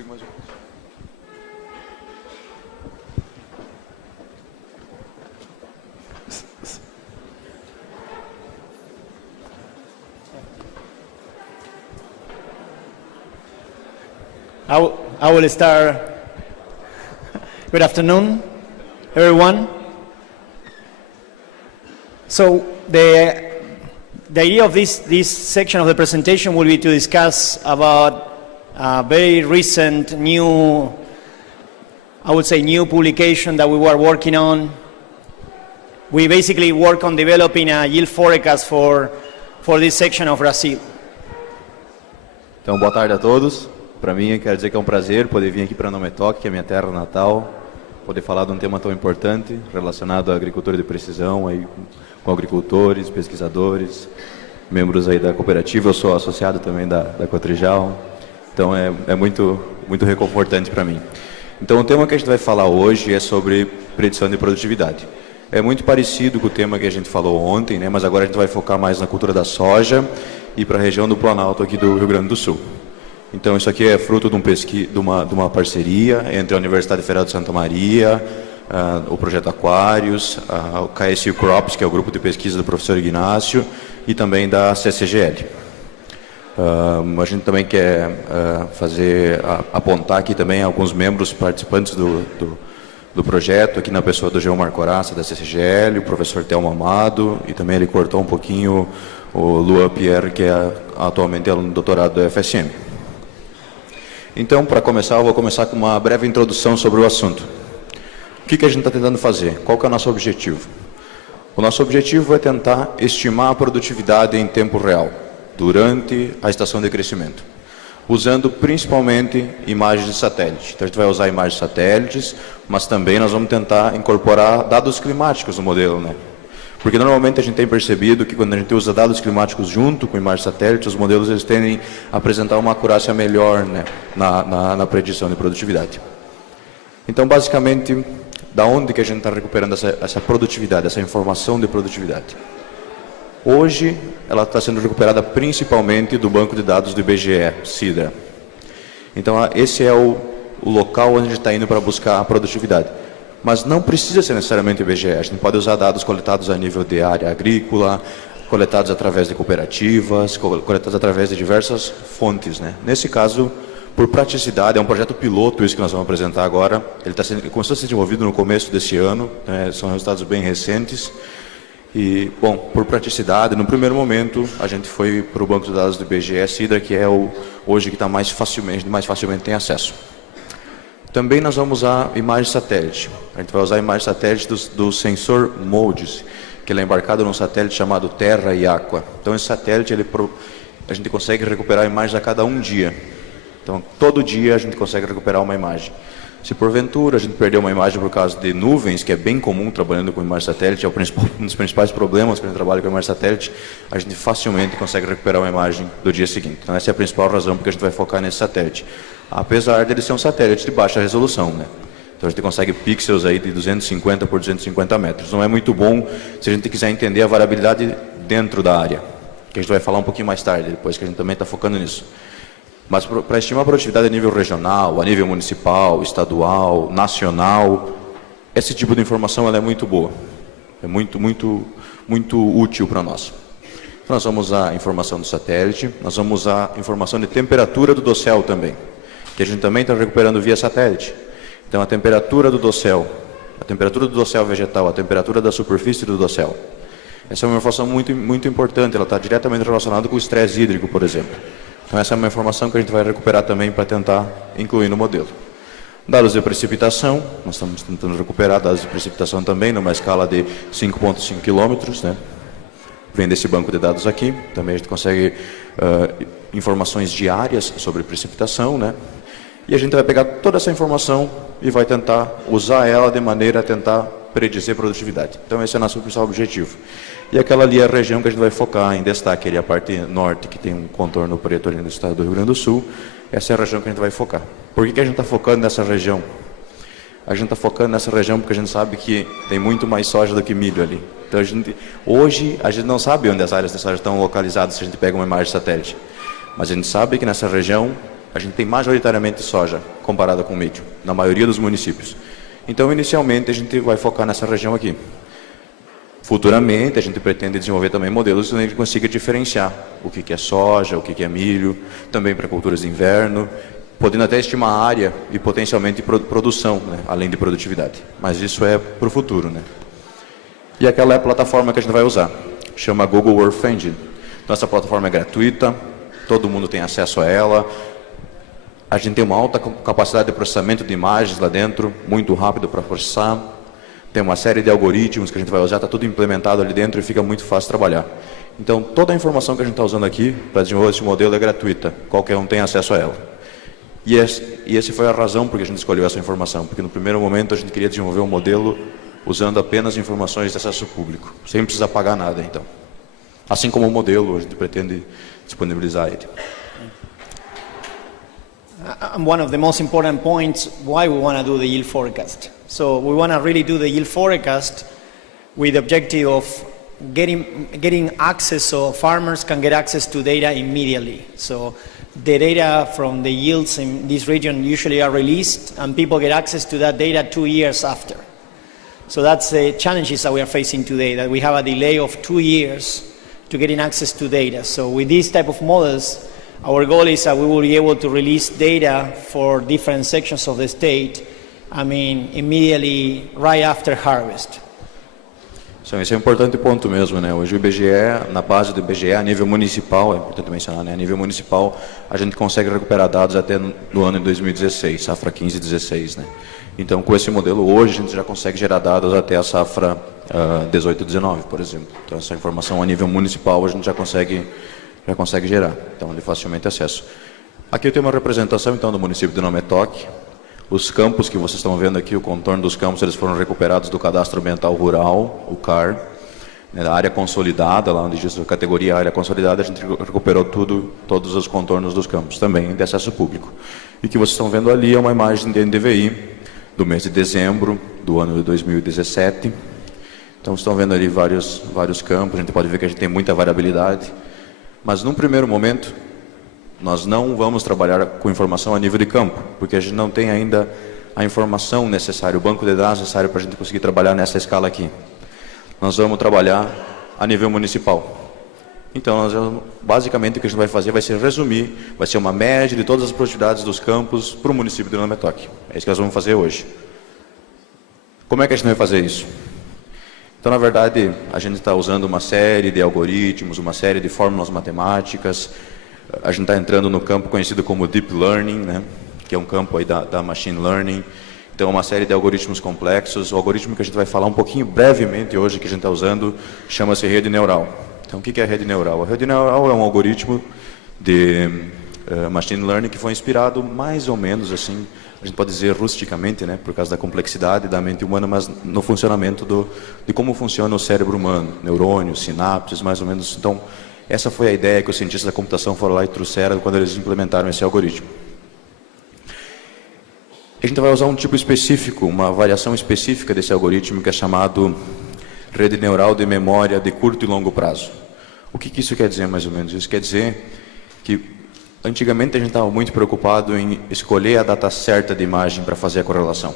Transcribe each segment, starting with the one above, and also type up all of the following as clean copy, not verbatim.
consigo mais um. I will start. Good afternoon, everyone. So the idea of this section of the presentation will be to discuss about a very recent new publication that we were working on. We basically work on developing a yield forecast for this section of Brazil. Então, boa tarde a todos. Para mim, quero dizer que é um prazer poder vir aqui para Nometok, que é a minha terra natal, poder falar de um tema tão importante relacionado à agricultura de precisão, aí, com agricultores, pesquisadores, membros aí da cooperativa. Eu sou associado também da Cotrijal, então é muito reconfortante para mim. Então, o tema que a gente vai falar hoje é sobre predição de produtividade. É muito parecido com o tema que a gente falou ontem, né? Mas agora a gente vai focar mais na cultura da soja e para a região do Planalto aqui do Rio Grande do Sul. Então, isso aqui é fruto de uma parceria entre a Universidade Federal de Santa Maria, o Projeto Aquários, o KSU Crops, que é o grupo de pesquisa do professor Ignácio, e também da CCGL. A gente também quer apontar aqui também alguns membros participantes do projeto, aqui na pessoa do Geomar Coraça, da CCGL, o professor Telmo Amado, e também ele cortou um pouquinho o Luan Pierre, que é atualmente aluno do doutorado da FSM. Então, para começar, eu vou começar com uma breve introdução sobre o assunto. O que a gente está tentando fazer? Qual que é o nosso objetivo? O nosso objetivo é tentar estimar a produtividade em tempo real, durante a estação de crescimento, usando principalmente imagens de satélite. Então, a gente vai usar imagens de satélites, mas também nós vamos tentar incorporar dados climáticos no modelo, né? Porque normalmente a gente tem percebido que quando a gente usa dados climáticos junto com imagens de satélite, os modelos eles tendem a apresentar uma acurácia melhor, né, na predição de produtividade. Então, basicamente, da onde que a gente está recuperando essa produtividade, essa informação de produtividade? Hoje, ela está sendo recuperada principalmente do banco de dados do IBGE, CIDRA. Então, esse é o local onde a gente está indo para buscar a produtividade. Mas não precisa ser necessariamente o IBGE, a gente pode usar dados coletados a nível de área agrícola, coletados através de cooperativas, coletados através de diversas fontes, né? Nesse caso, por praticidade, é um projeto piloto isso que nós vamos apresentar agora, ele começou a ser desenvolvido no começo desse ano, né? São resultados bem recentes, e, bom, por praticidade, no primeiro momento, a gente foi para o banco de dados do IBGE, CIDRA, que é hoje que está mais facilmente tem acesso. Também nós vamos usar imagem satélite. A gente vai usar a imagem satélite do sensor MODES, que ele é embarcado num satélite chamado Terra e Aqua. Então, esse satélite, a gente consegue recuperar imagens a cada um dia. Então, todo dia a gente consegue recuperar uma imagem. Se porventura a gente perder uma imagem por causa de nuvens, que é bem comum trabalhando com imagem satélite, é um dos principais problemas quando a gente trabalha com imagem satélite, a gente facilmente consegue recuperar uma imagem do dia seguinte. Então, essa é a principal razão porque a gente vai focar nesse satélite. Apesar de ele ser um satélite de baixa resolução, né? Então a gente consegue pixels aí de 250 por 250 metros. Não é muito bom se a gente quiser entender a variabilidade dentro da área, que a gente vai falar um pouquinho mais tarde, depois que a gente também está focando nisso. Mas para estimar a produtividade a nível regional, a nível municipal, estadual, nacional, esse tipo de informação ela é muito boa, é muito útil para nós. Então nós vamos usar a informação do satélite, nós vamos usar a informação de temperatura do dossel também, que a gente também está recuperando via satélite. Então, a temperatura do dossel vegetal, a temperatura da superfície do dossel. Essa é uma informação muito importante, ela está diretamente relacionada com o estresse hídrico, por exemplo. Então, essa é uma informação que a gente vai recuperar também para tentar incluir no modelo. Dados de precipitação, nós estamos tentando recuperar dados de precipitação também, numa escala de 5,5 km, né? Vem desse banco de dados aqui, também a gente consegue informações diárias sobre precipitação, né? E a gente vai pegar toda essa informação e vai tentar usar ela de maneira a tentar predizer produtividade. Então esse é o nosso principal objetivo. E aquela ali é a região que a gente vai focar em destaque, ali a parte norte, que tem um contorno preto ali no estado do Rio Grande do Sul. Essa é a região que a gente vai focar. Por que a gente está focando nessa região? A gente está focando nessa região porque a gente sabe que tem muito mais soja do que milho ali. Então hoje a gente não sabe onde as áreas de soja estão localizadas se a gente pega uma imagem de satélite. Mas a gente sabe que nessa região a gente tem majoritariamente soja comparada com milho, na maioria dos municípios. Então, inicialmente, a gente vai focar nessa região aqui. Futuramente, a gente pretende desenvolver também modelos onde a gente consiga diferenciar o que é soja, o que é milho, também para culturas de inverno, podendo até estimar a área e potencialmente produção, né, além de produtividade. Mas isso é para o futuro, né? E aquela é a plataforma que a gente vai usar, chama Google Earth Engine. Então, essa plataforma é gratuita, todo mundo tem acesso a ela. A gente tem uma alta capacidade de processamento de imagens lá dentro, muito rápido para processar. Tem uma série de algoritmos que a gente vai usar, está tudo implementado ali dentro e fica muito fácil trabalhar. Então, toda a informação que a gente está usando aqui para desenvolver esse modelo é gratuita, qualquer um tem acesso a ela. E essa foi a razão por que a gente escolheu essa informação, porque no primeiro momento a gente queria desenvolver um modelo usando apenas informações de acesso público, sem precisar pagar nada, então. Assim como o modelo, a gente pretende disponibilizar ele. One of the most important points why we want to do the yield forecast. So we want to really do the yield forecast with the objective of getting access, so farmers can get access to data immediately. So the data from the yields in this region usually are released and people get access to that data 2 years after. So that's the challenges that we are facing today, that we have a delay of 2 years to getting access to data. So with these type of models, our goal is that we will be able to release data for different sections of the state, immediately right after harvest. Então, esse é um importante ponto mesmo, né? Hoje o IBGE, na base do IBGE, a nível municipal, é importante mencionar, né? A nível municipal, a gente consegue recuperar dados até no ano de 2016, safra 15-16, né? Então, com esse modelo, hoje a gente já consegue gerar dados até a safra 18-19, por exemplo. Então, essa informação a nível municipal a gente já consegue gerar. Então, de facilmente acesso. Aqui eu tenho uma representação, então, do município de Nome Toque. Os campos que vocês estão vendo aqui, o contorno dos campos, eles foram recuperados do Cadastro Ambiental Rural, o CAR. Na área consolidada, lá onde diz a categoria área consolidada, a gente recuperou todos os contornos dos campos, também de acesso público. E o que vocês estão vendo ali é uma imagem de NDVI do mês de dezembro do ano de 2017. Então, estão vendo ali vários campos, a gente pode ver que a gente tem muita variabilidade. Mas, num primeiro momento, nós não vamos trabalhar com informação a nível de campo, porque a gente não tem ainda a informação necessária, o banco de dados necessário para a gente conseguir trabalhar nessa escala aqui. Nós vamos trabalhar a nível municipal. Então, basicamente, o que a gente vai fazer vai ser resumir, vai ser uma média de todas as produtividades dos campos para o município de Nome Toque. É isso que nós vamos fazer hoje. Como é que a gente vai fazer isso? Então, na verdade, a gente está usando uma série de algoritmos, uma série de fórmulas matemáticas. A gente está entrando no campo conhecido como Deep Learning, né? Que é um campo aí da Machine Learning. Então, uma série de algoritmos complexos. O algoritmo que a gente vai falar um pouquinho brevemente hoje, que a gente está usando, chama-se rede neural. Então, o que é a rede neural? A rede neural é um algoritmo de Machine Learning que foi inspirado mais ou menos assim, a gente pode dizer rusticamente, né, por causa da complexidade da mente humana, mas no funcionamento de como funciona o cérebro humano, neurônios, sinapses, mais ou menos. Então, essa foi a ideia que os cientistas da computação foram lá e trouxeram quando eles implementaram esse algoritmo. A gente vai usar um tipo específico, uma variação específica desse algoritmo que é chamado rede neural de memória de curto e longo prazo. O que isso quer dizer, mais ou menos? Isso quer dizer que antigamente a gente estava muito preocupado em escolher a data certa de imagem para fazer a correlação.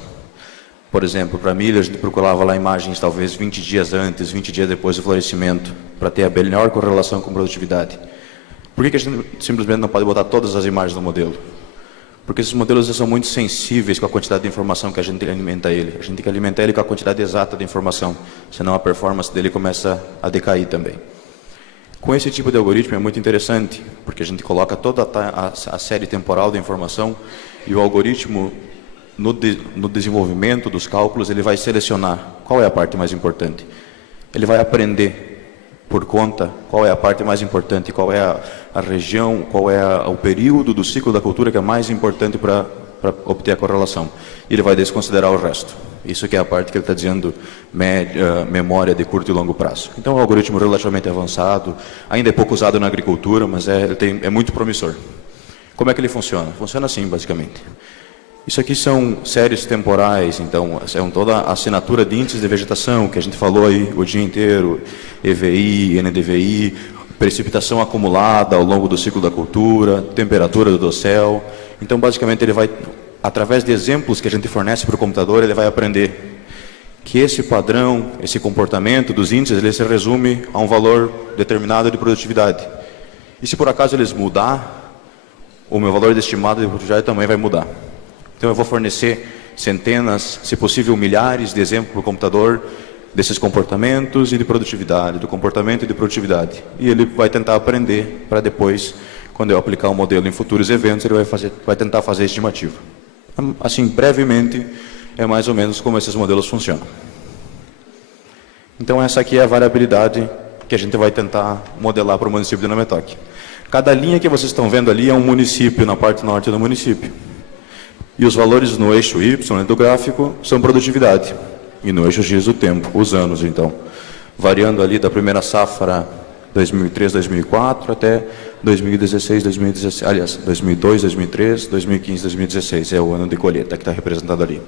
Por exemplo, para milho a gente procurava lá imagens talvez 20 dias antes, 20 dias depois do florescimento, para ter a melhor correlação com produtividade. Por que a gente simplesmente não pode botar todas as imagens no modelo? Porque esses modelos são muito sensíveis com a quantidade de informação que a gente alimenta ele. A gente tem que alimentar ele com a quantidade exata de informação, senão a performance dele começa a decair também. Com esse tipo de algoritmo é muito interessante, porque a gente coloca toda a série temporal da informação e o algoritmo, no desenvolvimento dos cálculos, ele vai selecionar qual é a parte mais importante. Ele vai aprender por conta qual é a parte mais importante, qual é a região, qual é o período do ciclo da cultura que é mais importante para obter a correlação. E ele vai desconsiderar o resto. Isso que é a parte que ele está dizendo memória de curto e longo prazo. Então é um algoritmo relativamente avançado, ainda é pouco usado na agricultura, mas é muito promissor. Como é que ele funciona? Funciona assim, basicamente. Isso aqui são séries temporais, então é toda a assinatura de índices de vegetação, que a gente falou aí o dia inteiro, EVI, NDVI, precipitação acumulada ao longo do ciclo da cultura, temperatura do dossel. Então, basicamente, ele vai, através de exemplos que a gente fornece para o computador, ele vai aprender que esse padrão, esse comportamento dos índices, ele se resume a um valor determinado de produtividade. E se por acaso eles mudar, o meu valor estimado de produtividade também vai mudar. Então eu vou fornecer centenas, se possível milhares de exemplos para o computador desses comportamentos e de produtividade, do comportamento e de produtividade. E ele vai tentar aprender para depois, quando eu aplicar o modelo em futuros eventos, ele vai tentar fazer estimativa. Assim, brevemente, é mais ou menos como esses modelos funcionam. Então essa aqui é a variabilidade que a gente vai tentar modelar para o município de Nome Toque. Cada linha que vocês estão vendo ali é um município na parte norte do município. E os valores no eixo Y do gráfico são produtividade. E no eixo X o tempo, os anos então. Variando ali da primeira safra 2003, 2004 até 2016, 2017, aliás, 2002, 2003, 2015, 2016. É o ano de colheita que está representado ali.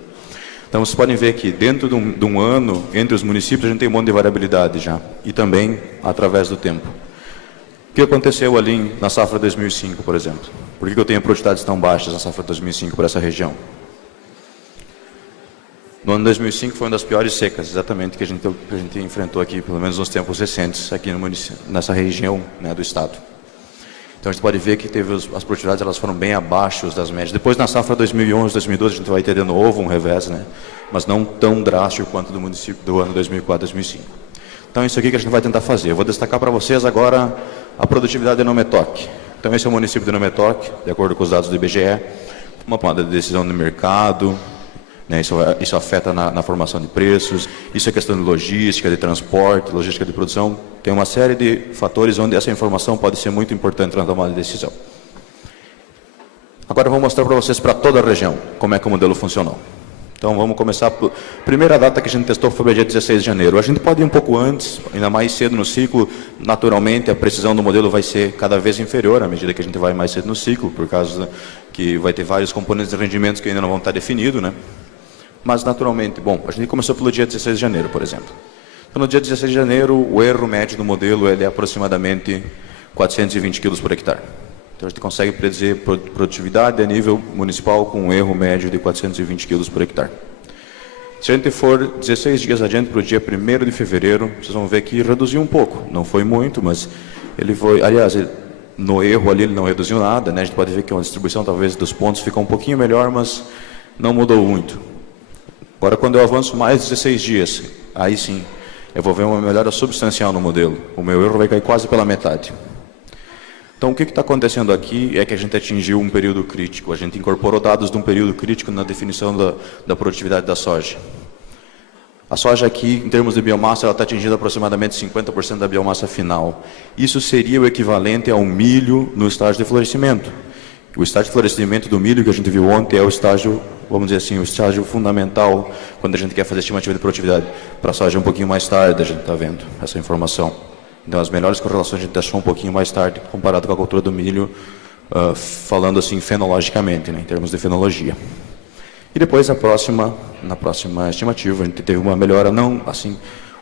Então vocês podem ver que dentro de um ano, entre os municípios, a gente tem um monte de variabilidade já. E também através do tempo. O que aconteceu ali na safra 2005, por exemplo? Por que eu tenho produtividades tão baixas na safra 2005 por essa região? No ano 2005 foi uma das piores secas, exatamente, que a gente enfrentou aqui, pelo menos nos tempos recentes, aqui no município, nessa região, né, do estado. Então a gente pode ver que as produtividades elas foram bem abaixo das médias. Depois na safra 2011, 2012 a gente vai ter de novo um revés, né, mas não tão drástico quanto do município do ano 2004, 2005. Então isso aqui que a gente vai tentar fazer. Eu vou destacar para vocês agora a produtividade de Nome Toque. Então esse é o município de Nome Toque, de acordo com os dados do IBGE, uma tomada de decisão no mercado, né, isso afeta na formação de preços, isso é questão de logística, de transporte, logística de produção, tem uma série de fatores onde essa informação pode ser muito importante na tomada de decisão. Agora eu vou mostrar para vocês para toda a região como é que o modelo funcionou. Então vamos começar. A primeira data que a gente testou foi o dia 16 de janeiro. A gente pode ir um pouco antes, ainda mais cedo no ciclo. Naturalmente, a precisão do modelo vai ser cada vez inferior à medida que a gente vai mais cedo no ciclo, por causa que vai ter vários componentes de rendimentos que ainda não vão estar definidos, né? Mas, naturalmente, bom, a gente começou pelo dia 16 de janeiro, por exemplo. Então, no dia 16 de janeiro, o erro médio do modelo ele é aproximadamente 420 kg por hectare. Então, a gente consegue predizer produtividade a nível municipal com um erro médio de 420 kg por hectare. Se a gente for 16 dias adiante para o dia 1º de fevereiro, vocês vão ver que reduziu um pouco. Não foi muito, mas ele foi... Aliás, no erro ali ele não reduziu nada, né? A gente pode ver que a distribuição talvez dos pontos ficou um pouquinho melhor, mas não mudou muito. Agora, quando eu avanço mais 16 dias, aí sim, eu vou ver uma melhora substancial no modelo. O meu erro vai cair quase pela metade. Então, o que está acontecendo aqui é que a gente atingiu um período crítico. A gente incorporou dados de um período crítico na definição da produtividade da soja. A soja aqui, em termos de biomassa, ela está atingindo aproximadamente 50% da biomassa final. Isso seria o equivalente ao milho no estágio de florescimento. O estágio de florescimento do milho que a gente viu ontem é o estágio, vamos dizer assim, o estágio fundamental quando a gente quer fazer estimativa de produtividade. Para a soja um pouquinho mais tarde a gente está vendo essa informação. Então as melhores correlações a gente achou um pouquinho mais tarde comparado com a cultura do milho, falando assim fenologicamente, né, em termos de fenologia. E depois na próxima estimativa a gente teve uma melhora não assim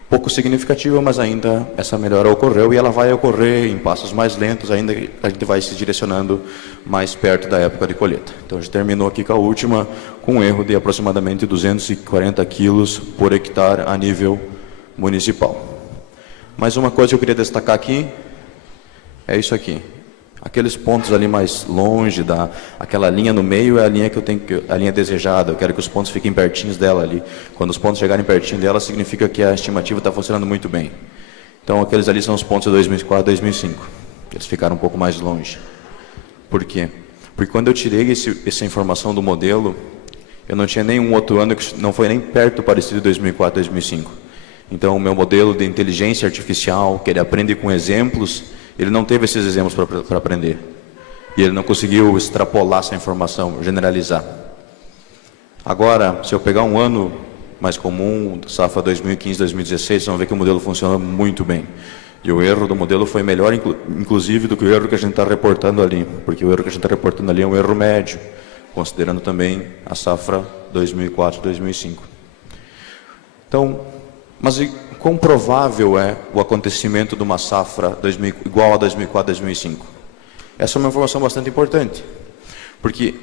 pouco significativa, mas ainda essa melhora ocorreu e ela vai ocorrer em passos mais lentos, ainda a gente vai se direcionando mais perto da época de colheita. Então a gente terminou aqui com a última, com um erro de aproximadamente 240 quilos por hectare a nível municipal. Mais uma coisa que eu queria destacar aqui, é isso aqui. Aqueles pontos ali mais longe, aquela linha no meio é a linha que eu tenho, a linha desejada. Eu quero que os pontos fiquem pertinhos dela ali. Quando os pontos chegarem pertinho dela, significa que a estimativa está funcionando muito bem. Então, aqueles ali são os pontos de 2004 e 2005. Eles ficaram um pouco mais longe. Por quê? Porque quando eu tirei essa informação do modelo, eu não tinha nenhum outro ano que não foi nem perto parecido de 2004 e 2005. Então, o meu modelo de inteligência artificial, que ele aprende com exemplos, ele não teve esses exemplos para aprender. E ele não conseguiu extrapolar essa informação, generalizar. Agora, se eu pegar um ano mais comum, safra 2015, 2016, vocês vão ver que o modelo funciona muito bem. E o erro do modelo foi melhor, inclusive, do que o erro que a gente está reportando ali. Porque o erro que a gente está reportando ali é um erro médio, considerando também a safra 2004, 2005. Então, mas quão provável é o acontecimento de uma safra igual a 2004, 2005? Essa é uma informação bastante importante. Porque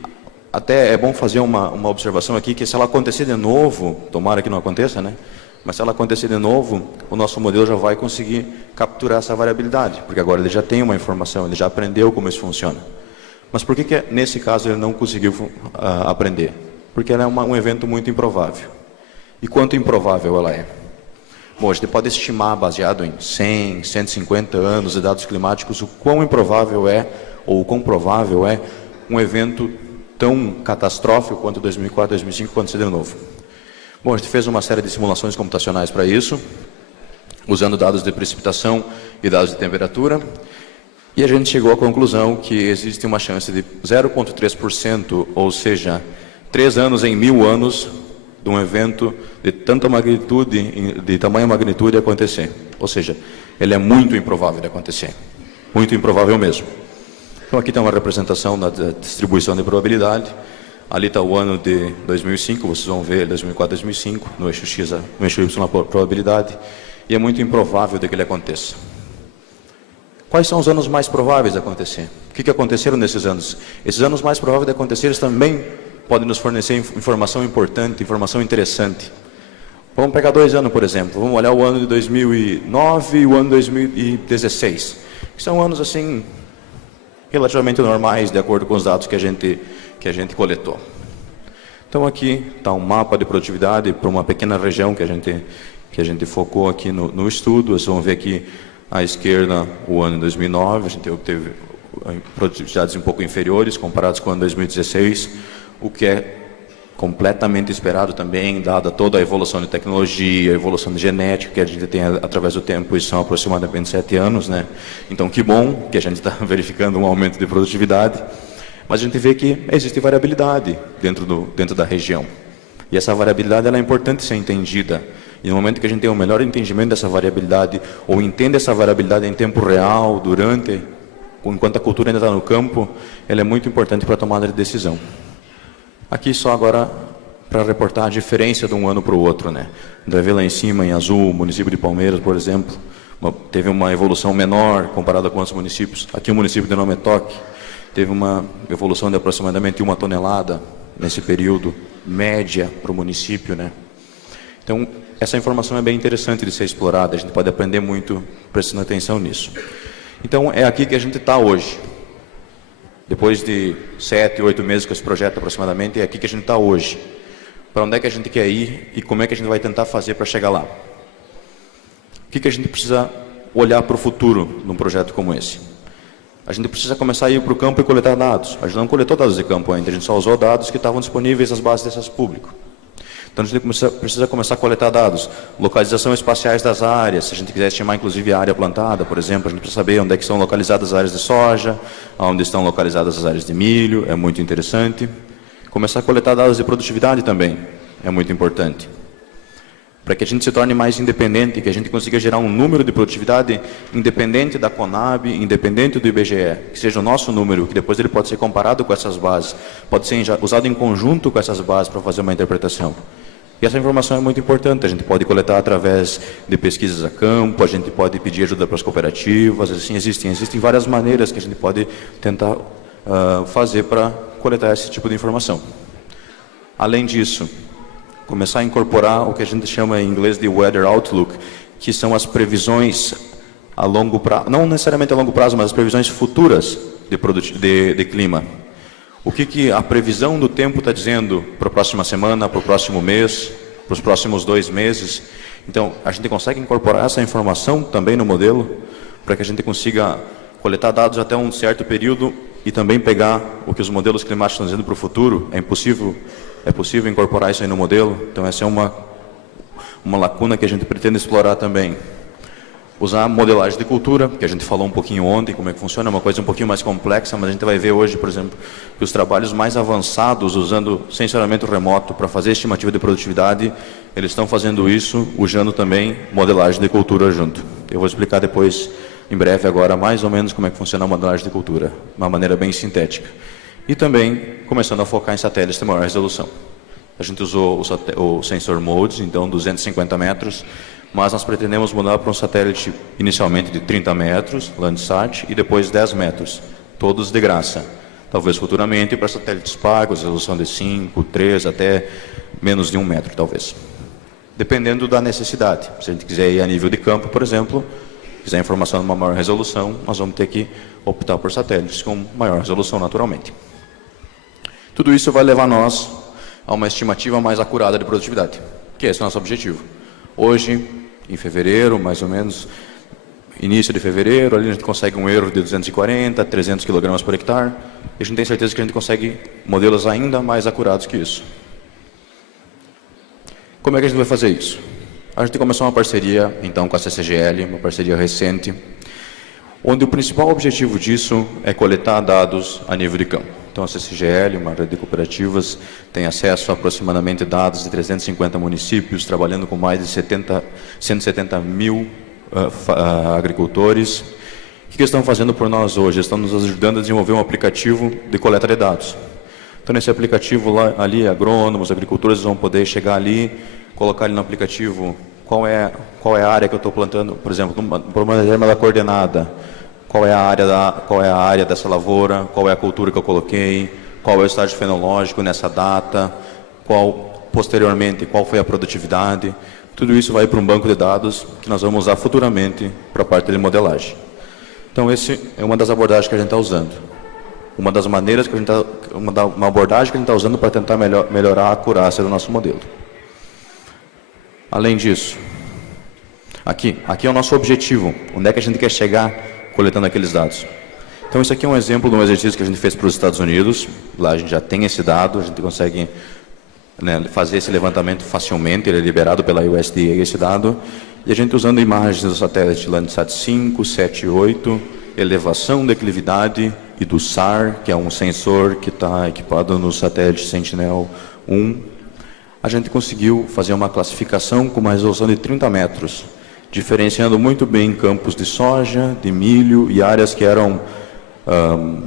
até é bom fazer uma observação aqui, que se ela acontecer de novo, tomara que não aconteça, né? Mas se ela acontecer de novo, o nosso modelo já vai conseguir capturar essa variabilidade, porque agora ele já tem uma informação, ele já aprendeu como isso funciona. Mas por que nesse caso ele não conseguiu aprender? Porque ela é um evento muito improvável. E quanto improvável ela é? Bom, a gente pode estimar, baseado em 100, 150 anos de dados climáticos, o quão improvável é, ou o quão provável é, um evento tão catastrófico quanto 2004, 2005 acontecer de novo. Bom, a gente fez uma série de simulações computacionais para isso, usando dados de precipitação e dados de temperatura, e a gente chegou à conclusão que existe uma chance de 0,3%, ou seja, 3 anos em 1000 anos, de um evento de tanta magnitude, de tamanha magnitude acontecer. Ou seja, ele é muito improvável de acontecer. Muito improvável mesmo. Então aqui tem uma representação da distribuição de probabilidade. Ali está o ano de 2005, vocês vão ver 2004, 2005, no eixo X, no eixo Y a probabilidade. E é muito improvável de que ele aconteça. Quais são os anos mais prováveis de acontecer? O que aconteceram nesses anos? Esses anos mais prováveis de acontecer eles também podem nos fornecer informação importante, informação interessante. Vamos pegar 2 anos, por exemplo. Vamos olhar o ano de 2009 e o ano de 2016. Que são anos, assim, relativamente normais, de acordo com os dados que a gente coletou. Então, aqui está um mapa de produtividade para uma pequena região que a gente focou aqui no estudo. Vocês vão ver aqui à esquerda o ano de 2009. A gente obteve produtividades um pouco inferiores comparadas com o ano de 2016. O que é completamente esperado também, dada toda a evolução de tecnologia, a evolução de genética que a gente tem através do tempo, e são aproximadamente 7 anos, né? Então, que bom que a gente está verificando um aumento de produtividade, mas a gente vê que existe variabilidade dentro da região. E essa variabilidade ela é importante ser entendida. E no momento que a gente tem um melhor entendimento dessa variabilidade, ou entende essa variabilidade em tempo real, enquanto a cultura ainda está no campo, ela é muito importante para a tomada de decisão. Aqui só agora para reportar a diferença de um ano para o outro, né? Vai ver lá em cima, em azul, o município de Palmeiras, por exemplo, teve uma evolução menor comparada com outros municípios. Aqui o município de Nometok teve uma evolução de aproximadamente 1 tonelada nesse período, média para o município, né? Então, essa informação é bem interessante de ser explorada, a gente pode aprender muito prestando atenção nisso. Então, é aqui que a gente está hoje. Depois de 7, 8 meses com esse projeto aproximadamente, é aqui que a gente está hoje. Para onde é que a gente quer ir e como é que a gente vai tentar fazer para chegar lá? O que a gente precisa olhar para o futuro num projeto como esse? A gente precisa começar a ir para o campo e coletar dados. A gente não coletou dados de campo ainda, a gente só usou dados que estavam disponíveis nas bases de acesso público. Então a gente precisa começar a coletar dados, localização espaciais das áreas, se a gente quiser estimar inclusive a área plantada, por exemplo, a gente precisa saber onde é que estão localizadas as áreas de soja, onde estão localizadas as áreas de milho, é muito interessante. Começar a coletar dados de produtividade também, é muito importante. Para que a gente se torne mais independente, que a gente consiga gerar um número de produtividade independente da Conab, independente do IBGE, que seja o nosso número, que depois ele pode ser comparado com essas bases, pode ser usado em conjunto com essas bases para fazer uma interpretação. E essa informação é muito importante, a gente pode coletar através de pesquisas a campo, a gente pode pedir ajuda para as cooperativas, assim, existem várias maneiras que a gente pode tentar fazer para coletar esse tipo de informação. Além disso, começar a incorporar o que a gente chama em inglês de Weather Outlook, que são as previsões a longo prazo, não necessariamente a longo prazo, mas as previsões futuras de clima. O que a previsão do tempo está dizendo para a próxima semana, para o próximo mês, para os próximos 2 meses. Então, a gente consegue incorporar essa informação também no modelo, para que a gente consiga coletar dados até um certo período e também pegar o que os modelos climáticos estão dizendo para o futuro. É possível incorporar isso aí no modelo. Então, essa é uma lacuna que a gente pretende explorar também. Usar modelagem de cultura, que a gente falou um pouquinho ontem, como é que funciona, é uma coisa um pouquinho mais complexa, mas a gente vai ver hoje, por exemplo, que os trabalhos mais avançados, usando sensoramento remoto para fazer estimativa de produtividade, eles estão fazendo isso, usando também modelagem de cultura junto. Eu vou explicar depois, em breve agora, mais ou menos como é que funciona a modelagem de cultura, de uma maneira bem sintética. E também começando a focar em satélites de maior resolução. A gente usou o sensor modes, então 250 metros, mas nós pretendemos mudar para um satélite inicialmente de 30 metros, Landsat, e depois 10 metros, todos de graça. talvez futuramente para satélites pagos, resolução de 5, 3, até menos de 1 metro, talvez. Dependendo da necessidade. Se a gente quiser ir a nível de campo, por exemplo, quiser informação de uma maior resolução, nós vamos ter que optar por satélites com maior resolução, naturalmente. Tudo isso vai levar nós a uma estimativa mais acurada de produtividade, que esse é o nosso objetivo. Hoje, em fevereiro, mais ou menos, início de fevereiro, ali a gente consegue um erro de 240, 300 kg por hectare, e a gente tem certeza que a gente consegue modelos ainda mais acurados que isso. Como é que a gente vai fazer isso? A gente começou uma parceria, então, com a CCGL, uma parceria recente, onde o principal objetivo disso é coletar dados a nível de campo. Então, a CCGL, uma rede de cooperativas, tem acesso a aproximadamente dados de 350 municípios, trabalhando com mais de 170 mil agricultores. O que estão fazendo por nós hoje? Estão nos ajudando a desenvolver um aplicativo de coleta de dados. Então, nesse aplicativo, ali, agrônomos, agricultores vão poder chegar ali, colocar ali no aplicativo qual é a área que eu estou plantando, por exemplo, por uma reserva da coordenada, qual é a área dessa lavoura, qual é a cultura que eu coloquei, qual é o estágio fenológico nessa data, posteriormente, qual foi a produtividade. Tudo isso vai para um banco de dados que nós vamos usar futuramente para a parte de modelagem. Então, essa é uma das abordagens que a gente está usando. Uma das maneiras que a gente uma abordagem que a gente está usando para tentar melhorar a acurácia do nosso modelo. Além disso, aqui é o nosso objetivo. Onde é que a gente quer chegar coletando aqueles dados? Então, isso aqui é um exemplo de um exercício que a gente fez para os Estados Unidos. Lá a gente já tem esse dado, a gente consegue fazer esse levantamento facilmente, ele é liberado pela USDA, esse dado. E a gente usando imagens do satélite Landsat 5, 7 e 8, elevação, declividade e do SAR, que é um sensor que está equipado no satélite Sentinel-1, a gente conseguiu fazer uma classificação com uma resolução de 30 metros, diferenciando muito bem campos de soja, de milho e áreas que eram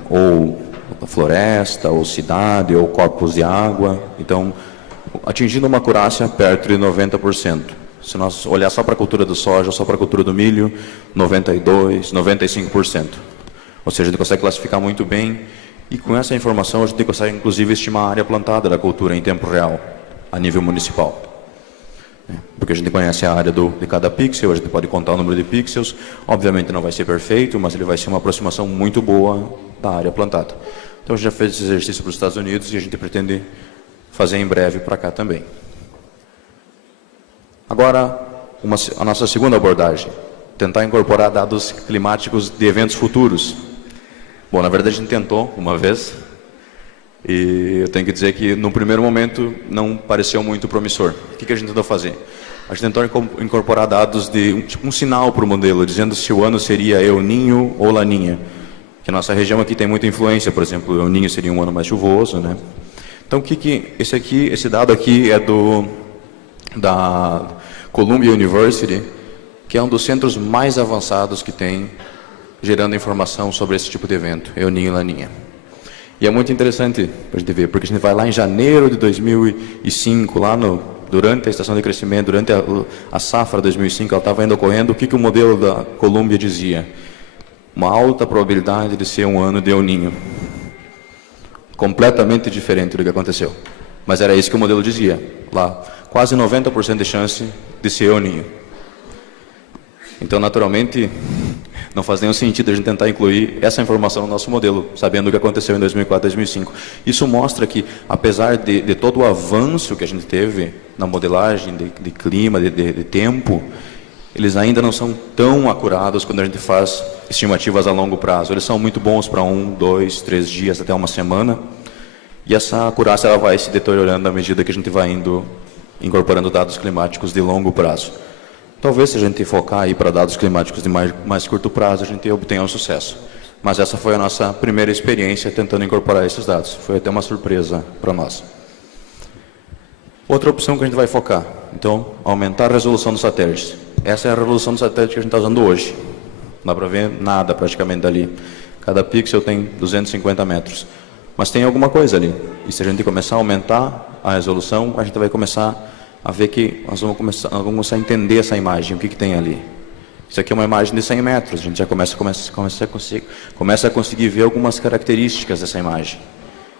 ou floresta, ou cidade, ou corpos de água. Então, atingindo uma acurácia perto de 90%. Se nós olhar só para a cultura do soja, só para a cultura do milho, 92%, 95%. Ou seja, a gente consegue classificar muito bem, e com essa informação a gente consegue inclusive estimar a área plantada da cultura em tempo real, a nível municipal. Porque a gente conhece a área de cada pixel, a gente pode contar o número de pixels, obviamente não vai ser perfeito, mas ele vai ser uma aproximação muito boa da área plantada. Então a gente já fez esse exercício para os Estados Unidos e a gente pretende fazer em breve para cá também. Agora, a nossa segunda abordagem, tentar incorporar dados climáticos de eventos futuros. Bom, na verdade a gente tentou uma vez, e eu tenho que dizer que no primeiro momento não pareceu muito promissor. O que a gente tentou fazer? A gente tentou incorporar dados de um sinal para o modelo, dizendo se o ano seria El Niño ou Laninha. Que a nossa região aqui tem muita influência, por exemplo, El Niño seria um ano mais chuvoso, né? Então, esse dado aqui é da Columbia University, que é um dos centros mais avançados que tem, gerando informação sobre esse tipo de evento, El Niño e Laninha. E é muito interessante para a gente ver, porque a gente vai lá em janeiro de 2005, durante a estação de crescimento, durante a safra 2005, ela estava ainda ocorrendo, o que o modelo da Columbia dizia? Uma alta probabilidade de ser um ano de El Niño. Completamente diferente do que aconteceu. Mas era isso que o modelo dizia, lá. Quase 90% de chance de ser El Niño. Então, naturalmente, não faz nenhum sentido a gente tentar incluir essa informação no nosso modelo, sabendo o que aconteceu em 2004 e 2005. Isso mostra que, apesar de todo o avanço que a gente teve na modelagem de clima, de tempo, eles ainda não são tão acurados quando a gente faz estimativas a longo prazo. Eles são muito bons para 1, 2, 3 dias, até uma semana. E essa acurácia ela vai se deteriorando à medida que a gente vai incorporando dados climáticos de longo prazo. Talvez, se a gente focar aí para dados climáticos de mais curto prazo, a gente obtenha um sucesso. Mas essa foi a nossa primeira experiência tentando incorporar esses dados. Foi até uma surpresa para nós. Outra opção que a gente vai focar, então, aumentar a resolução dos satélites. Essa é a resolução do satélite que a gente está usando hoje. Não dá para ver nada praticamente dali. Cada pixel tem 250 metros. Mas tem alguma coisa ali. E se a gente começar a aumentar a resolução, a gente vai começar a ver que nós vamos começar a entender essa imagem, o que tem ali. Isso aqui é uma imagem de 100 metros, a gente já começa a conseguir ver algumas características dessa imagem.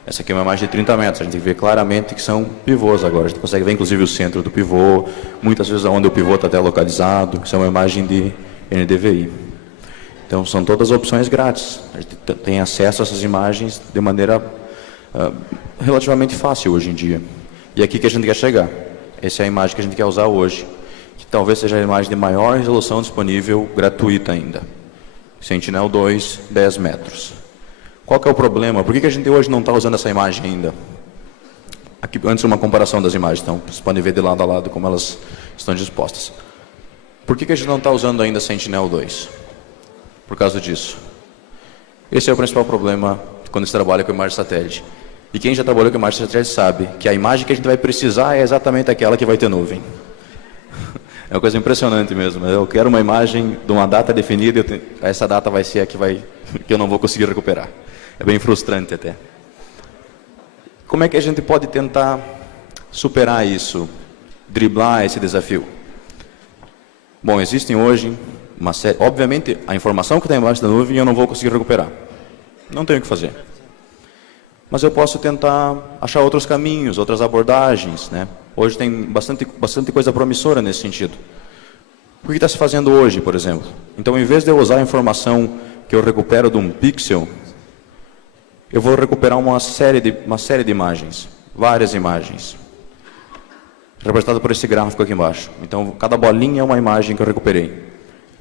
Essa aqui é uma imagem de 30 metros, a gente vê claramente que são pivôs agora, a gente consegue ver inclusive o centro do pivô, muitas vezes onde o pivô está até localizado, isso é uma imagem de NDVI. Então são todas opções grátis, a gente tem acesso a essas imagens de maneira relativamente fácil hoje em dia. E é aqui que a gente quer chegar, essa é a imagem que a gente quer usar hoje. Que talvez seja a imagem de maior resolução disponível, gratuita ainda. Sentinel-2, 10 metros. Qual que é o problema? Por que a gente hoje não está usando essa imagem ainda? Aqui, antes uma comparação das imagens, então vocês podem ver de lado a lado como elas estão dispostas. Por que a gente não está usando ainda Sentinel-2? Por causa disso. Esse é o principal problema quando se trabalha com imagem satélite. E quem já trabalhou com imagem satélite sabe que a imagem que a gente vai precisar é exatamente aquela que vai ter nuvem. É uma coisa impressionante mesmo. Eu quero uma imagem de uma data definida, essa data vai ser a que eu não vou conseguir recuperar. É bem frustrante até. Como é que a gente pode tentar superar isso, driblar esse desafio? Bom, existem hoje uma série... Obviamente, a informação que está embaixo da nuvem eu não vou conseguir recuperar. Não tenho o que fazer. Mas eu posso tentar achar outros caminhos, outras abordagens, né? Hoje tem bastante coisa promissora nesse sentido. O que está se fazendo hoje, por exemplo? Então, em vez de eu usar a informação que eu recupero de um pixel, eu vou recuperar uma série de imagens, várias imagens, representada por esse gráfico aqui embaixo. Então, cada bolinha é uma imagem que eu recuperei.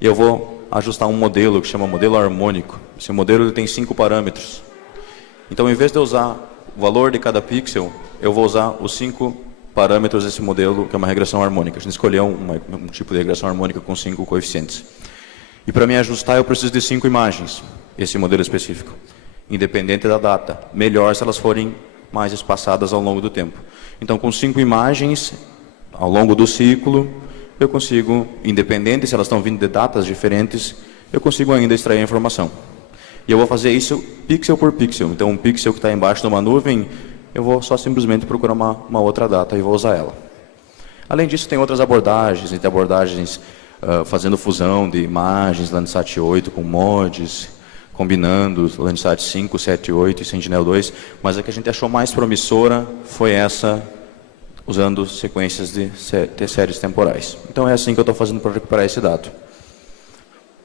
E eu vou ajustar um modelo que chama modelo harmônico. Esse modelo ele tem 5 parâmetros. Então, em vez de eu usar o valor de cada pixel, eu vou usar os 5 parâmetros desse modelo, que é uma regressão harmônica. A gente escolheu um tipo de regressão harmônica com 5 coeficientes. E para me ajustar, eu preciso de 5 imagens, esse modelo específico, independente da data. Melhor se elas forem mais espaçadas ao longo do tempo. Então, com 5 imagens, ao longo do ciclo, eu consigo, independente se elas estão vindo de datas diferentes, eu consigo ainda extrair a informação. E eu vou fazer isso pixel por pixel. Então, um pixel que está embaixo de uma nuvem, eu vou só simplesmente procurar uma outra data e vou usar ela. Além disso, tem outras abordagens, tem abordagens fazendo fusão de imagens, Landsat 8 com mods, combinando Landsat 5, 7, 8 e Sentinel-2, mas a que a gente achou mais promissora foi essa, usando sequências de séries temporais. Então é assim que eu estou fazendo para recuperar esse dado.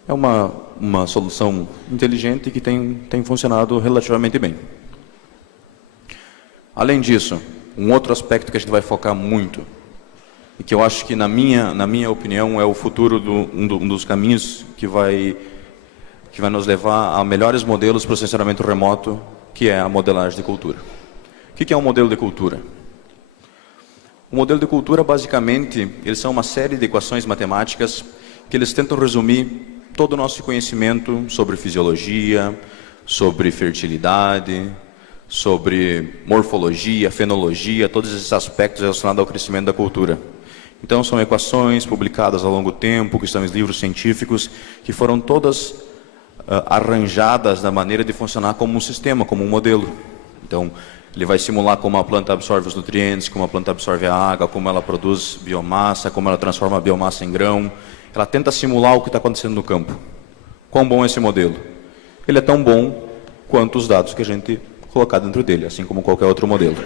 É uma solução inteligente que tem funcionado relativamente bem. Além disso, um outro aspecto que a gente vai focar muito, e que eu acho que, na minha opinião, é o futuro, um dos caminhos que vai nos levar a melhores modelos para o sensoramento remoto, que é a modelagem de cultura. O que é um modelo de cultura? O modelo de cultura, basicamente, eles são uma série de equações matemáticas que eles tentam resumir todo o nosso conhecimento sobre fisiologia, sobre fertilidade, sobre morfologia, fenologia, todos esses aspectos relacionados ao crescimento da cultura. Então, são equações publicadas ao longo do tempo, que estão em livros científicos, que foram todas arranjadas da maneira de funcionar como um sistema, como um modelo. Então, ele vai simular como a planta absorve os nutrientes, como a planta absorve a água, como ela produz biomassa, como ela transforma a biomassa em grão. Ela tenta simular o que está acontecendo no campo. Quão bom é esse modelo? Ele é tão bom quanto os dados que a gente colocar dentro dele, assim como qualquer outro modelo.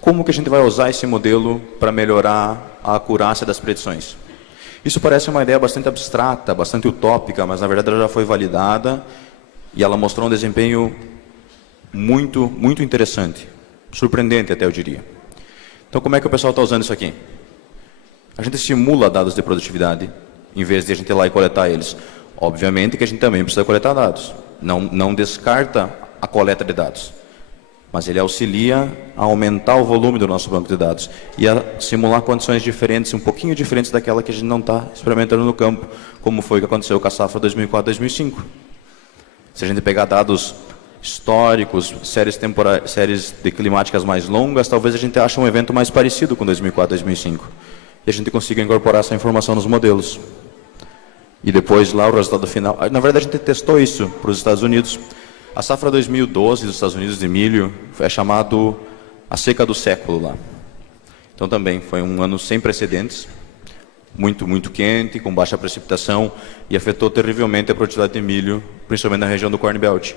Como que a gente vai usar esse modelo para melhorar a acurácia das predições? Isso parece uma ideia bastante abstrata, bastante utópica, mas na verdade ela já foi validada e ela mostrou um desempenho muito, muito interessante, surpreendente até eu diria. Então como é que o pessoal está usando isso aqui? A gente simula dados de produtividade, em vez de a gente ir lá e coletar eles. Obviamente que a gente também precisa coletar dados, não descarta a coleta de dados, mas ele auxilia a aumentar o volume do nosso banco de dados e a simular condições diferentes, um pouquinho diferentes daquela que a gente não está experimentando no campo, como foi o que aconteceu com a safra 2004-2005. Se a gente pegar dados históricos, séries de climáticas mais longas, talvez a gente ache um evento mais parecido com 2004-2005 e a gente consiga incorporar essa informação nos modelos. E depois lá o resultado final, na verdade a gente testou isso para os Estados Unidos. A safra 2012 dos Estados Unidos de milho é chamado a seca do século lá. Então também foi um ano sem precedentes. muito quente, com baixa precipitação, e afetou terrivelmente a produtividade de milho, principalmente na região do Corn Belt.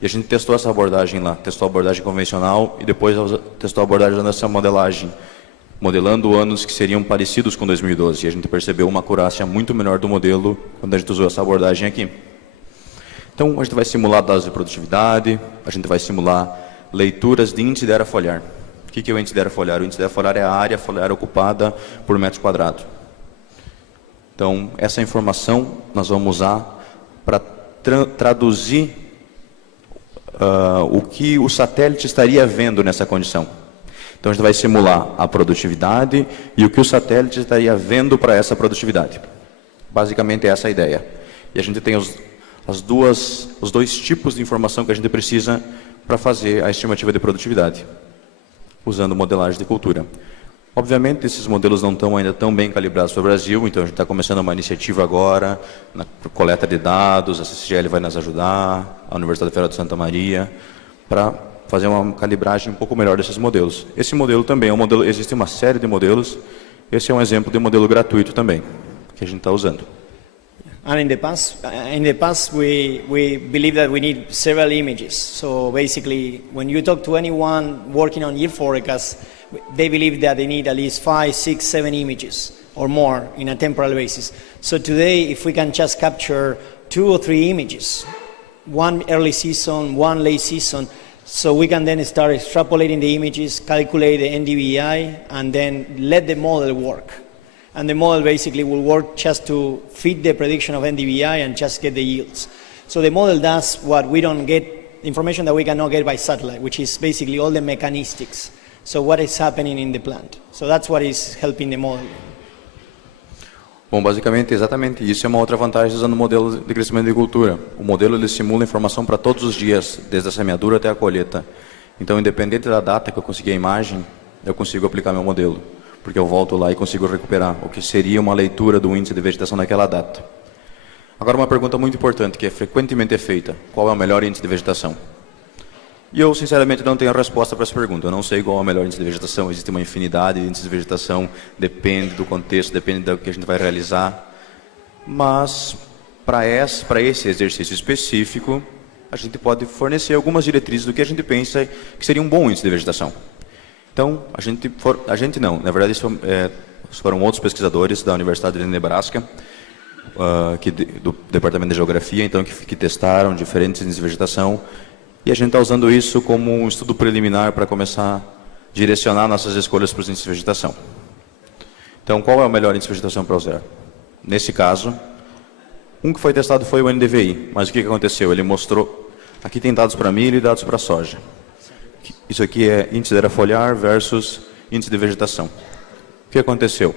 E a gente testou essa abordagem lá, testou a abordagem convencional e depois testou a abordagem dessa modelagem, modelando anos que seriam parecidos com 2012. E a gente percebeu uma acurácia muito menor do modelo quando a gente usou essa abordagem aqui. Então, a gente vai simular dados de produtividade, a gente vai simular leituras de índice de área foliar. O que é o índice de área foliar? O índice de área foliar é a área foliar ocupada por metro quadrado. Então, essa informação nós vamos usar para traduzir o que o satélite estaria vendo nessa condição. Então, a gente vai simular a produtividade e o que o satélite estaria vendo para essa produtividade. Basicamente, essa é a ideia. E a gente tem os dois tipos de informação que a gente precisa para fazer a estimativa de produtividade, usando modelagem de cultura. Obviamente, esses modelos não estão ainda tão bem calibrados para o Brasil, então a gente está começando uma iniciativa agora, na coleta de dados, a CCGL vai nos ajudar, a Universidade Federal de Santa Maria, para fazer uma calibragem um pouco melhor desses modelos. Esse modelo também é um modelo, existe uma série de modelos, esse é um exemplo de modelo gratuito também, que a gente está usando. And in the past, we believe that we need several images. So basically, when you talk to anyone working on yield forecast, they believe that they need at least 5, 6, 7 images or more in a temporal basis. So today, if we can just capture 2 or 3 images, one early season, one late season, so we can then start extrapolating the images, calculate the NDVI, and then let the model work. And the model basically will work just to fit the prediction of NDVI and just get the yields. So the model does what we don't get, information that we cannot get by satellite, which is basically all the mechanistics. So what is happening in the plant. So that's what is helping the model. Bom, basicamente, exatamente isso é uma outra vantagem usando o modelo de crescimento de cultura. O modelo ele simula informação para todos os dias, desde a semeadura até a colheita. Então, independente da data que eu conseguir a imagem, eu consigo aplicar meu modelo, porque eu volto lá e consigo recuperar o que seria uma leitura do índice de vegetação naquela data. Agora, uma pergunta muito importante, que é frequentemente feita: qual é o melhor índice de vegetação? E eu, sinceramente, não tenho a resposta para essa pergunta. Eu não sei qual é o melhor índice de vegetação. Existe uma infinidade de índices de vegetação, depende do contexto, depende do que a gente vai realizar. Mas, para esse exercício específico, a gente pode fornecer algumas diretrizes do que a gente pensa que seria um bom índice de vegetação. Então, na verdade, foram outros pesquisadores da Universidade de Nebraska, do Departamento de Geografia, então, que testaram diferentes índices de vegetação. E a gente está usando isso como um estudo preliminar para começar a direcionar nossas escolhas para os índices de vegetação. Então, qual é o melhor índice de vegetação para usar? Nesse caso, um que foi testado foi o NDVI, mas o que aconteceu? Ele mostrou, aqui tem dados para milho e dados para soja. Isso aqui é índice de área foliar versus índice de vegetação. O que aconteceu?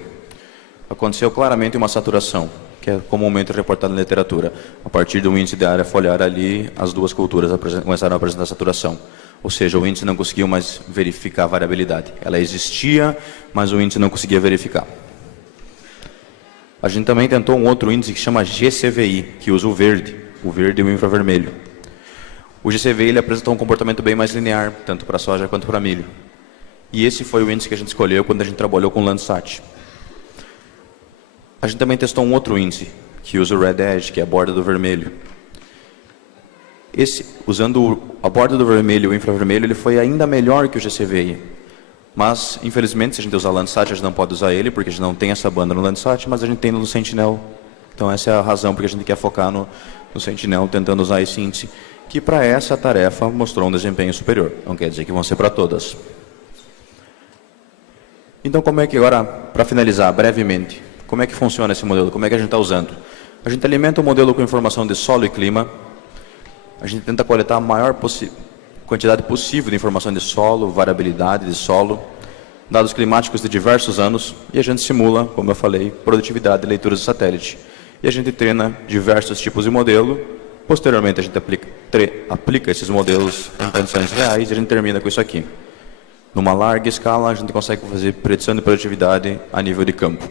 Aconteceu claramente uma saturação, que é comumente reportado na literatura. A partir do índice de área foliar ali, as duas culturas começaram a apresentar saturação. Ou seja, o índice não conseguiu mais verificar a variabilidade. Ela existia, mas o índice não conseguia verificar. A gente também tentou um outro índice que chama GCVI, que usa o verde e o infravermelho. O GCVI ele apresentou um comportamento bem mais linear, tanto para soja quanto para milho. E esse foi o índice que a gente escolheu quando a gente trabalhou com o Landsat. A gente também testou um outro índice, que usa o Red Edge, que é a borda do vermelho. Usando a borda do vermelho e o infravermelho, ele foi ainda melhor que o GCVI. Mas, infelizmente, se a gente usar o Landsat, a gente não pode usar ele, porque a gente não tem essa banda no Landsat, mas a gente tem no Sentinel. Então, essa é a razão porque a gente quer focar no Sentinel, tentando usar esse índice, que para essa tarefa mostrou um desempenho superior. Não quer dizer que vão ser para todas. Então, como é que agora, para finalizar brevemente, como é que funciona esse modelo? Como é que a gente está usando? A gente alimenta o modelo com informação de solo e clima. A gente tenta coletar a maior quantidade possível de informação de solo, variabilidade de solo, dados climáticos de diversos anos, e a gente simula, como eu falei, produtividade de leituras de satélite. E a gente treina diversos tipos de modelo. Posteriormente, a gente aplica esses modelos em condições reais e a gente termina com isso aqui. Numa larga escala, a gente consegue fazer predição de produtividade a nível de campo.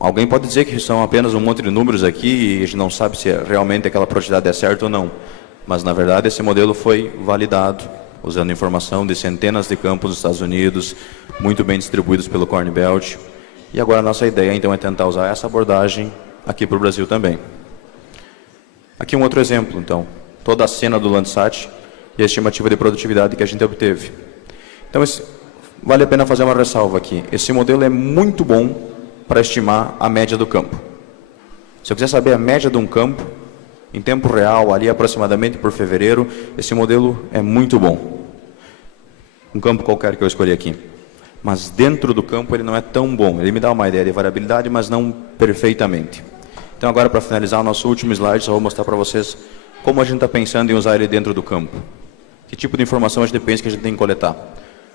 Alguém pode dizer que são apenas um monte de números aqui e a gente não sabe se realmente aquela produtividade é certa ou não. Mas, na verdade, esse modelo foi validado usando informação de centenas de campos dos Estados Unidos, muito bem distribuídos pelo Corn Belt. E agora a nossa ideia, então, é tentar usar essa abordagem aqui para o Brasil também. Aqui um outro exemplo, então. Toda a cena do Landsat e a estimativa de produtividade que a gente obteve. Então, vale a pena fazer uma ressalva aqui. Esse modelo é muito bom para estimar a média do campo. Se eu quiser saber a média de um campo, em tempo real, ali aproximadamente por fevereiro, esse modelo é muito bom. Um campo qualquer que eu escolhi aqui. Mas dentro do campo ele não é tão bom. Ele me dá uma ideia de variabilidade, mas não perfeitamente. Então agora, para finalizar o nosso último slide, só vou mostrar para vocês como a gente está pensando em usar ele dentro do campo. Que tipo de informação a gente pensa que a gente tem que coletar.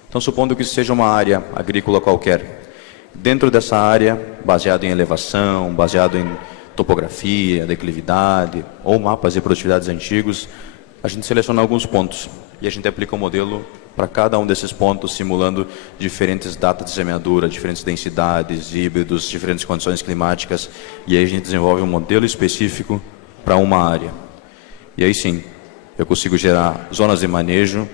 Então, supondo que isso seja uma área agrícola qualquer. Dentro dessa área, baseado em elevação, baseado em topografia, declividade, ou mapas de produtividades antigos, a gente seleciona alguns pontos. E a gente aplica um modelo para cada um desses pontos, simulando diferentes datas de semeadura, diferentes densidades, híbridos, diferentes condições climáticas. E aí a gente desenvolve um modelo específico para uma área. E aí sim, eu consigo gerar zonas de manejo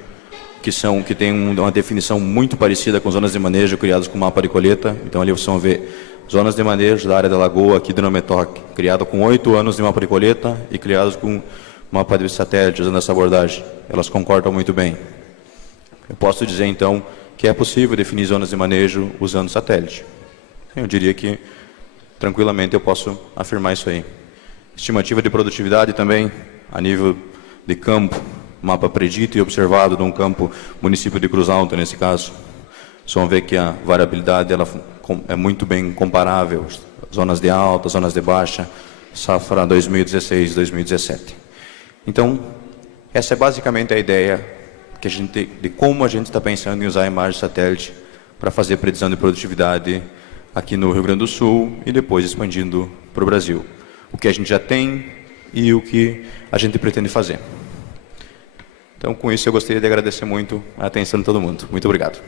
que tem uma definição muito parecida com zonas de manejo criadas com mapa de colheita. Então ali vocês vão ver zonas de manejo da área da lagoa aqui do Nometoc, criada com 8 anos de mapa de colheita e criadas com mapa de satélite usando essa abordagem. Elas concordam muito bem. Eu posso dizer então que é possível definir zonas de manejo usando satélite. Eu diria que tranquilamente eu posso afirmar isso aí. Estimativa de produtividade também a nível de campo. Mapa predito e observado de um campo, município de Cruz Alta, nesse caso. Vocês vão ver que a variabilidade ela é muito bem comparável. Zonas de alta, zonas de baixa, safra 2016, 2017. Então, essa é basicamente a ideia de como a gente está pensando em usar a imagem satélite para fazer predição de produtividade aqui no Rio Grande do Sul e depois expandindo para o Brasil. O que a gente já tem e o que a gente pretende fazer. Então, com isso, eu gostaria de agradecer muito a atenção de todo mundo. Muito obrigado.